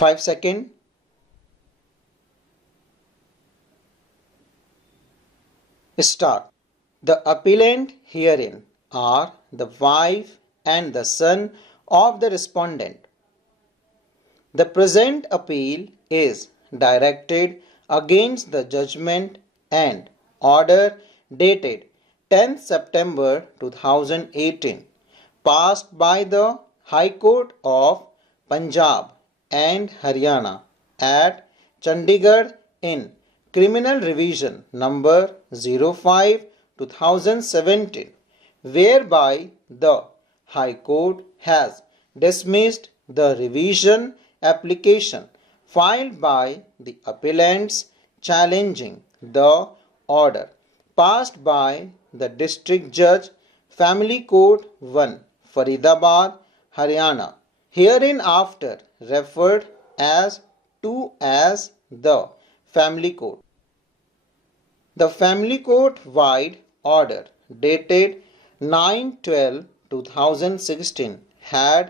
5 seconds. Start. The appellant herein are the wife and the son of the respondent. The present appeal is directed against the judgment and order dated 10th September 2018 passed by the High Court of Punjab and Haryana at Chandigarh in Criminal Revision number 05/2017, whereby the High Court has dismissed the revision application filed by the appellants challenging the order passed by the District Judge, Family Court 1, Faridabad, Haryana, hereinafter referred as the Family Court. The Family Court wide order dated 9/12/2016 had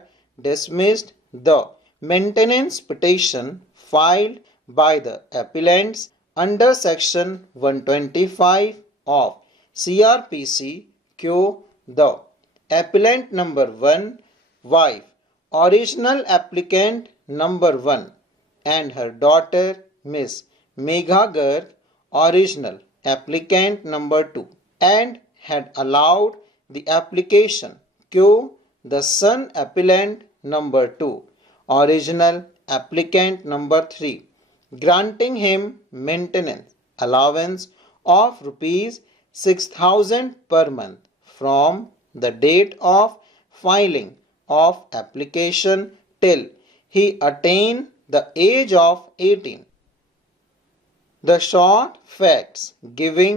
dismissed the maintenance petition filed by the appellants under section 125 of CRPC Q. The appellant number 1, wife, original applicant number 1, and her daughter Miss Megha Garg, original applicant number 2, and had allowed the application Q. The son appellant number 2, original applicant number 3, granting him maintenance allowance of rupees 6,000 per month from the date of filing of application till he attained the age of 18. The short facts giving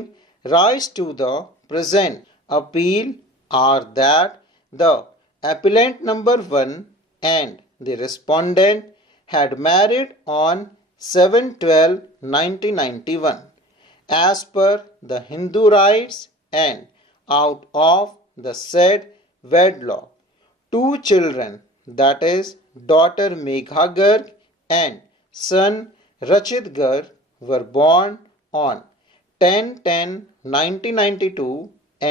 rise to the present appeal are that the appellant number 1 and the respondent had married on 7/12/1991 as per the Hindu rites, and out of the said wedlock 2 children, that is daughter Megha Garg and son Rachit Garg, were born on 10/10/1992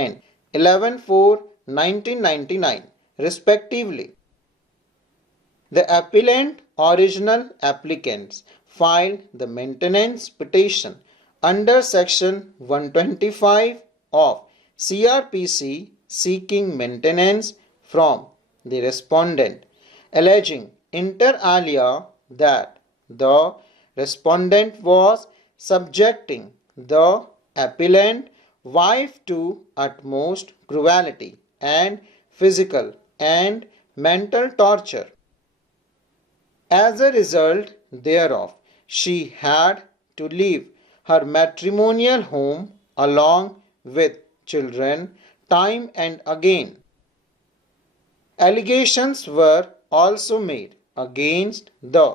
and 11/4/1999 respectively. The appellant original applicants filed the maintenance petition under section 125 of CRPC seeking maintenance from the respondent, alleging inter alia that the respondent was subjecting the appellant wife to utmost cruelty and physical and mental torture. As a result thereof, she had to leave her matrimonial home along with children time and again. Allegations were also made against the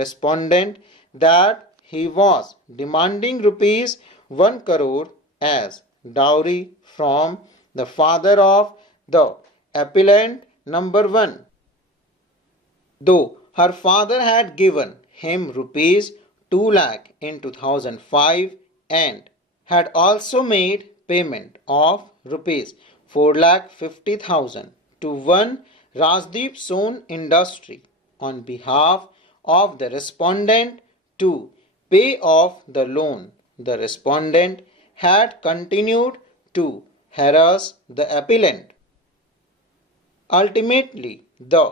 respondent that he was demanding rupees 1 crore as dowry from the father of the appellant number 1, though her father had given him rupees 2 lakh in 2005 and had also made payment of rupees 4,50,000 to one Rajdeep Son Industry on behalf of the respondent to pay off the loan. The respondent had continued to harass the appellant. Ultimately, the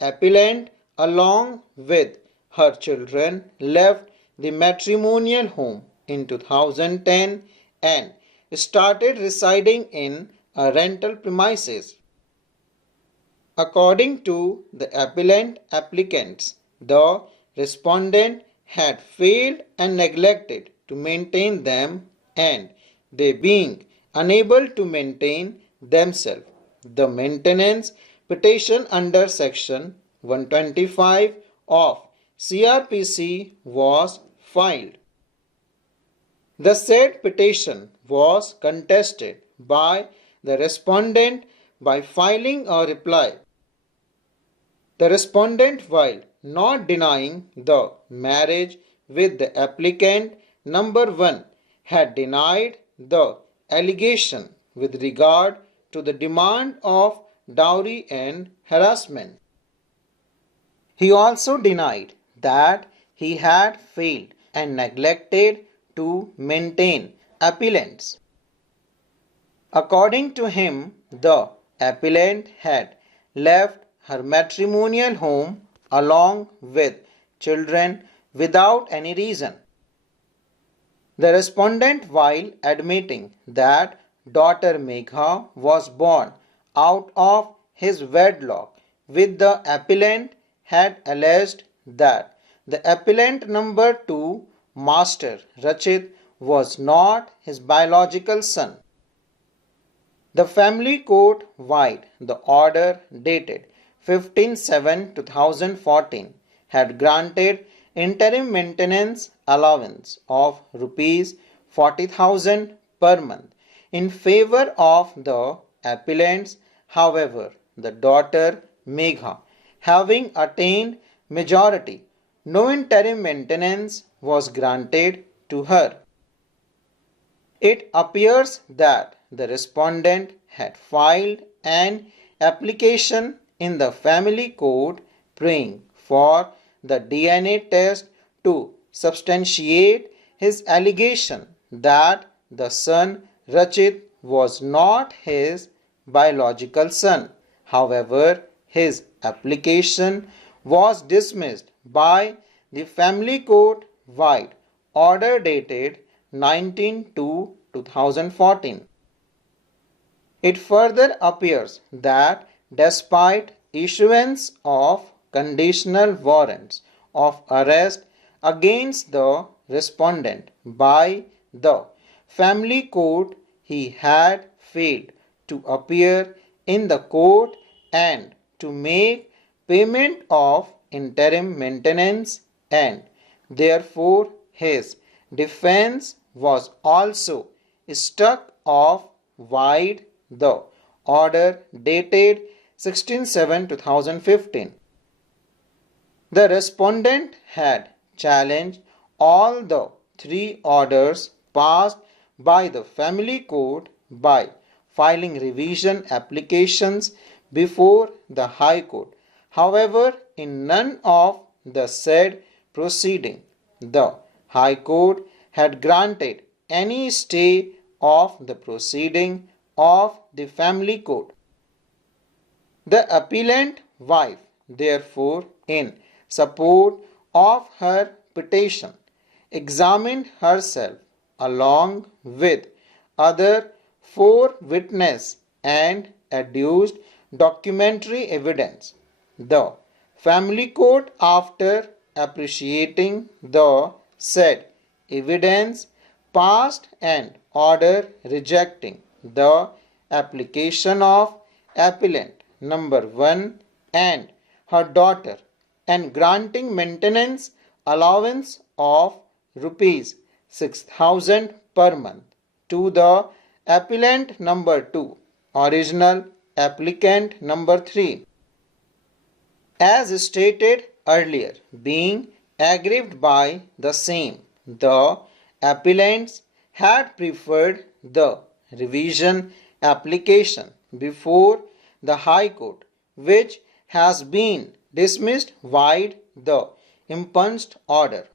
appellant along with her children left the matrimonial home in 2010 and started residing in a rental premises. According to the appellant applicants, the respondent had failed and neglected to maintain them, and they being unable to maintain themselves, the maintenance petition under section 125 of CRPC was filed. The said petition was contested by the respondent by filing a reply. The respondent, while not denying the marriage with the applicant number 1 had denied the allegation with regard to the demand of dowry and harassment. He also denied that he had failed and neglected to maintain appellants. According to him, the appellant had left her matrimonial home along with children without any reason. The respondent, while admitting that daughter Megha was born out of his wedlock with the appellant, had alleged that the appellant number 2, Master Rachit, was not his biological son. The family court, vide the order dated 15/7/2014, had granted interim maintenance allowance of rupees 40,000 per month in favor of the appellants. However, the daughter Megha, having attained majority, no interim maintenance was granted to her. It appears that the respondent had filed an application in the family court praying for the DNA test to substantiate his allegation that the son Rachit was not his biological son. However, his application was dismissed by the family court vide order dated 19/2/2014. It further appears that despite issuance of conditional warrants of arrest against the respondent by the family court, he had failed to appear in the court and to make payment of interim maintenance, and therefore his defense was also struck off vide the order dated 16/7/2015. The respondent had challenged all the 3 orders passed by the family court by filing revision applications before the High Court. However, in none of the said proceeding, the High Court had granted any stay of the proceeding of the family court. The appellant wife, therefore, in support of her petition, examined herself along with other 4 witnesses and adduced documentary evidence. The family court, after appreciating the said evidence, passed an order rejecting the application of appellant number 1 and her daughter and granting maintenance allowance of rupees 6,000 per month to the appellant number 2, original applicant number 3. As stated earlier, being aggrieved by the same, the appellants had preferred the revision application before the High Court, which has been dismissed vide the impugned order.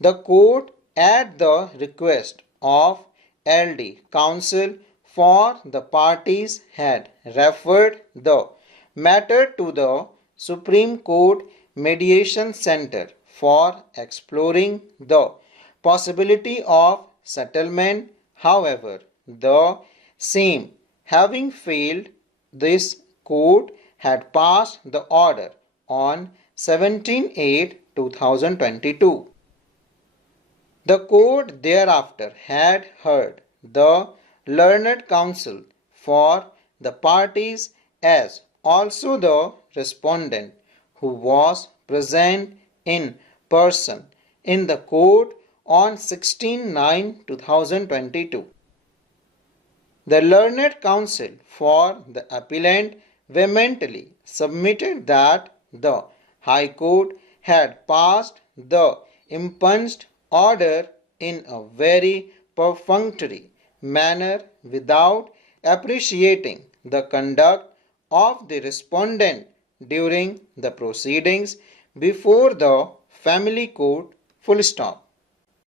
The court, at the request of LD counsel for the parties, had referred the matter to the Supreme Court Mediation Center for exploring the possibility of settlement. However, the same having failed, this court had passed the order on 17/8/2022. The court thereafter had heard the learned counsel for the parties as also the respondent, who was present in person in the court on 16/9/2022. The learned counsel for the appellant vehemently submitted that the High Court had passed the impugned order in a very perfunctory manner without appreciating the conduct of the respondent during the proceedings before the family court. Full stop.